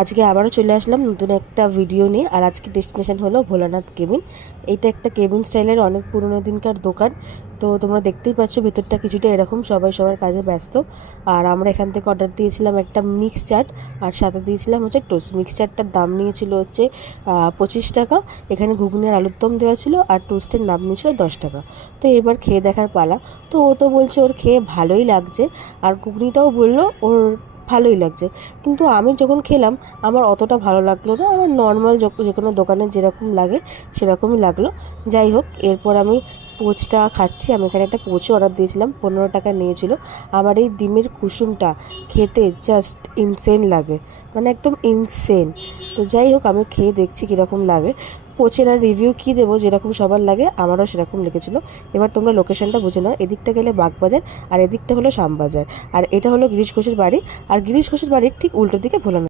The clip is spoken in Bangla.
আজকে আবারও চলে আসলাম নতুন একটা ভিডিও নিয়ে। আর আজকে ডেস্টিনেশন হলো ভোলানাথ কেবিন। এইটা একটা কেবিন স্টাইলের অনেক পুরনো দিনকার দোকান। তো তোমরা দেখতেই পাচ্ছ ভেতরটা কিছুটা এরকম, সবাই সবার কাজে ব্যস্ত। আর আমরা এখান থেকে অর্ডার দিয়েছিলাম একটা মিক্স চাট, আর সাথে দিয়েছিলাম হচ্ছে টোস্ট। মিক্স চাটটার দাম নিয়েছিল হচ্ছে 25 টাকা। এখানে ঘুগনি আর আলুর দম দেওয়া ছিল, আর টোস্টের নাম নিয়েছিল 10 টাকা। তো এবার খেয়ে দেখার পালা। তো ও তো বলছে ওর খেয়ে ভালোই লাগছে, আর ঘুগনিটাও বললো ওর ভালোই লাগছে। কিন্তু আমি যখন খেলাম আমার অতটা ভালো লাগলো না, আমার নর্মাল যে কোনো দোকানে যেরকম লাগে সেরকমই লাগলো। যাই হোক, এরপর আমি পোচটা খাচ্ছি। আমি এখানে একটা পোচও অর্ডার দিয়েছিলাম, 15 টাকা নিয়েছিল। আমার এই ডিমের কুসুমটা খেতে জাস্ট ইনসেন লাগে, মানে একদম ইনসেন। তো যাই হোক, আমি খেয়ে দেখছি কীরকম লাগে। পোচের আর রিভিউ কী দেবো, যেরকম সবার লাগে আমারও সেরকম লেগেছিলো। এবার তোমরা লোকেশনটা বুঝে নাও, এদিকটা গেলে বাগবাজার আর এদিকটা হলো শ্যামবাজার, আর এটা হলো গিরিশ ঘোষের বাড়ি। আর গিরিশ ঘোষের বাড়ির ঠিক উল্টো দিকে ভোলানাথ।